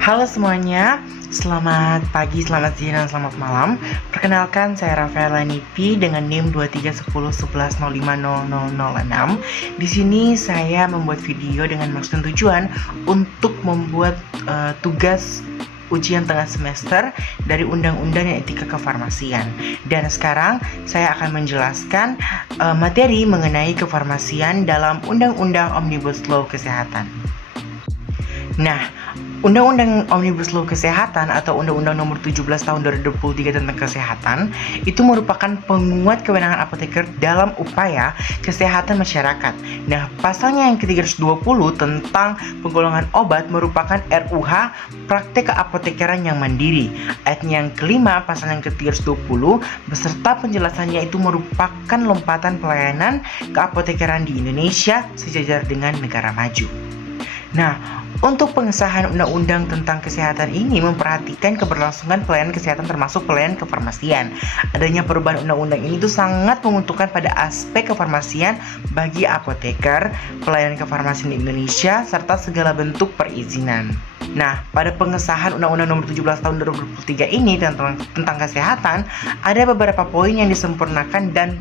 Halo semuanya, selamat pagi, selamat siang, dan selamat malam. Perkenalkan, saya Rafaela Nipi dengan NIM 231011050006. Di sini saya membuat video dengan maksud dan tujuan untuk membuat tugas ujian tengah semester dari Undang-Undang dan Etika Kefarmasian. Dan sekarang saya akan menjelaskan materi mengenai kefarmasian dalam Undang-Undang Omnibus Law Kesehatan. Nah, Undang-Undang Omnibus Law Kesehatan atau Undang-Undang Nomor 17 Tahun 2023 tentang Kesehatan itu merupakan penguat kewenangan apoteker dalam upaya kesehatan masyarakat. Nah, pasalnya yang ke-320 tentang penggolongan obat merupakan RUH praktek keapotekeran yang mandiri. Ayatnya yang kelima, pasal yang ke-320 beserta penjelasannya itu merupakan lompatan pelayanan keapotekeran di Indonesia sejajar dengan negara maju. Nah, untuk pengesahan undang-undang tentang kesehatan ini memperhatikan keberlangsungan pelayanan kesehatan termasuk pelayanan kefarmasian. Adanya perubahan undang-undang ini tuh sangat menguntungkan pada aspek kefarmasian bagi apoteker, pelayanan kefarmasian di Indonesia, serta segala bentuk perizinan. Nah, pada pengesahan Undang-Undang Nomor 17 Tahun 2023 ini tentang kesehatan, ada beberapa poin yang disempurnakan dan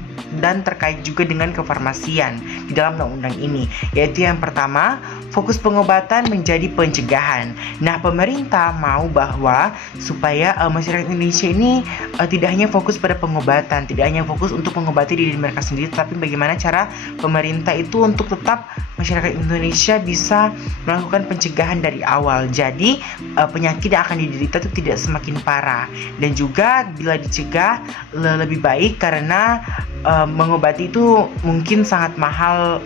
terkait juga dengan kefarmasian di dalam undang-undang ini, yaitu yang pertama, fokus pengobatan menjadi pencegahan. Nah, pemerintah mau bahwa supaya masyarakat Indonesia ini tidak hanya fokus pada pengobatan, tidak hanya fokus untuk mengobati diri mereka sendiri, tapi bagaimana cara pemerintah itu untuk tetap masyarakat Indonesia bisa melakukan pencegahan dari awal. Jadi penyakit yang akan diderita itu tidak semakin parah, dan juga bila dicegah lebih baik karena mengobati itu mungkin sangat mahal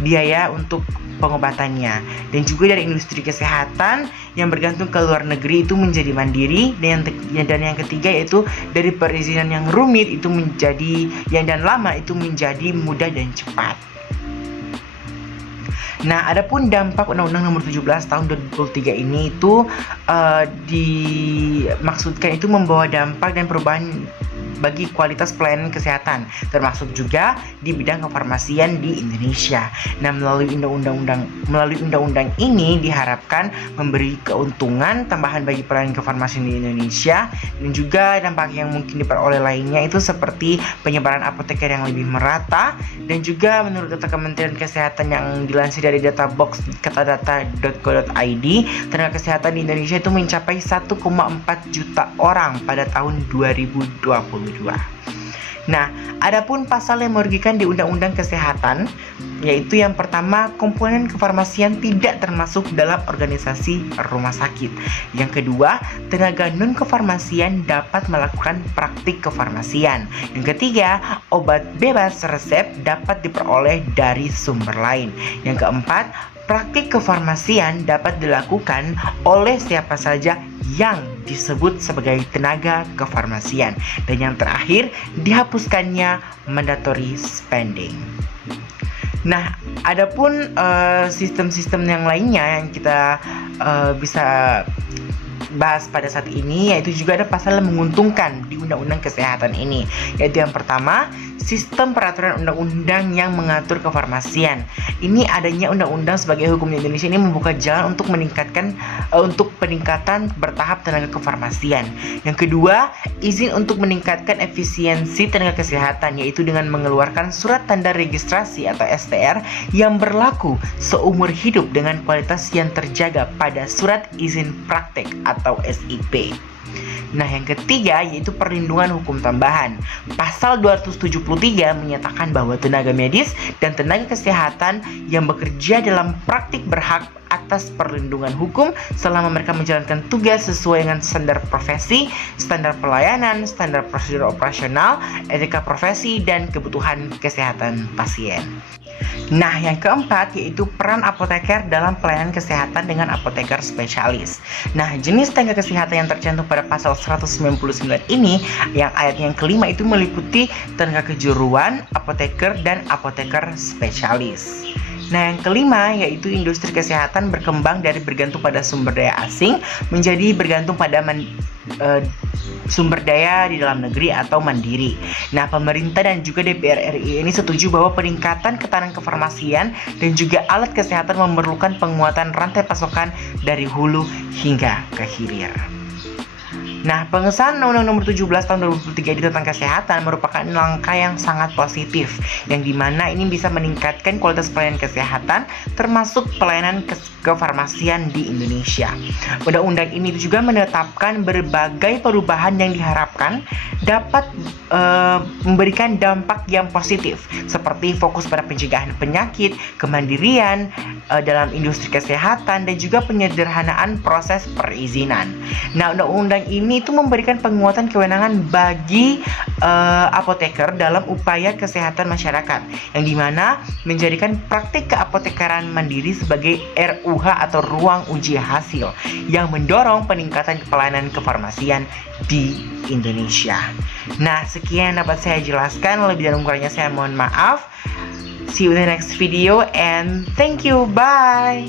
biaya untuk pengobatannya. Dan juga dari industri kesehatan yang bergantung ke luar negeri itu menjadi mandiri, dan yang ketiga yaitu dari perizinan yang rumit itu menjadi dan lama itu menjadi mudah dan cepat. Nah, adapun dampak Undang-Undang Nomor 17 Tahun 2023 ini itu dimaksudkan itu membawa dampak dan perubahan bagi kualitas pelayanan kesehatan, termasuk juga di bidang kefarmasian di Indonesia. Nah, melalui undang-undang ini diharapkan memberi keuntungan tambahan bagi pelayanan kefarmasian di Indonesia, dan juga dampak yang mungkin diperoleh lainnya itu seperti penyebaran apoteker yang lebih merata, dan juga menurut data Kementerian Kesehatan yang dilansir dari data box katadata.co.id, tenaga kesehatan di Indonesia itu mencapai 1,4 juta orang pada tahun 2022. Nah, adapun pasal yang merugikan di Undang-Undang Kesehatan, yaitu yang pertama, komponen kefarmasian tidak termasuk dalam organisasi rumah sakit. Yang kedua, tenaga non-kefarmasian dapat melakukan praktik kefarmasian. Yang ketiga, obat bebas resep dapat diperoleh dari sumber lain. Yang keempat, praktik kefarmasian dapat dilakukan oleh siapa saja yang disebut sebagai tenaga kefarmasian. Dan yang terakhir, dihapuskannya mandatory spending. Nah, adapun sistem-sistem yang lainnya yang kita bisa bahas pada saat ini, yaitu juga ada pasal yang menguntungkan di Undang-Undang Kesehatan ini, yaitu yang pertama, sistem peraturan undang-undang yang mengatur kefarmasian. Ini adanya undang-undang sebagai hukum di Indonesia ini membuka jalan untuk peningkatan bertahap tenaga kefarmasian. Yang kedua, izin untuk meningkatkan efisiensi tenaga kesehatan, yaitu dengan mengeluarkan surat tanda registrasi atau STR yang berlaku seumur hidup dengan kualitas yang terjaga pada surat izin praktek atau SIP. Nah, yang ketiga yaitu perlindungan hukum tambahan. Pasal 273 menyatakan bahwa tenaga medis dan tenaga kesehatan yang bekerja dalam praktik berhak atas perlindungan hukum selama mereka menjalankan tugas sesuai dengan standar profesi, standar pelayanan, standar prosedur operasional, etika profesi, dan kebutuhan kesehatan pasien. Nah, yang keempat yaitu peran apoteker dalam pelayanan kesehatan dengan apoteker spesialis. Nah, jenis tenaga kesehatan yang tercantum pada pasal 199 ini, yang ayat yang kelima itu meliputi tenaga kejuruan, apoteker, dan apoteker spesialis. Nah, yang kelima yaitu industri kesehatan berkembang dari bergantung pada sumber daya asing menjadi bergantung pada sumber daya di dalam negeri atau mandiri. Nah, pemerintah dan juga DPR RI ini setuju bahwa peningkatan ketahanan kefarmasian dan juga alat kesehatan memerlukan penguatan rantai pasokan dari hulu hingga ke hilir. Nah, pengesahan Undang-Undang Nomor 17 Tahun 2023 ini tentang kesehatan merupakan langkah yang sangat positif, yang dimana ini bisa meningkatkan kualitas pelayanan kesehatan, termasuk pelayanan kefarmasian di Indonesia. Undang-undang ini juga menetapkan berbagai perubahan yang diharapkan dapat memberikan dampak yang positif, seperti fokus pada pencegahan penyakit, kemandirian dalam industri kesehatan, dan juga penyederhanaan proses perizinan. Nah, undang-undang ini itu memberikan penguatan kewenangan bagi apoteker dalam upaya kesehatan masyarakat, yang dimana menjadikan praktik keapotekaran mandiri sebagai RUH atau ruang uji hasil, yang mendorong peningkatan pelayanan kefarmasian di Indonesia. Nah, sekian dapat saya jelaskan, lebih dan kurangnya saya mohon maaf. See you in the next video and thank you, bye.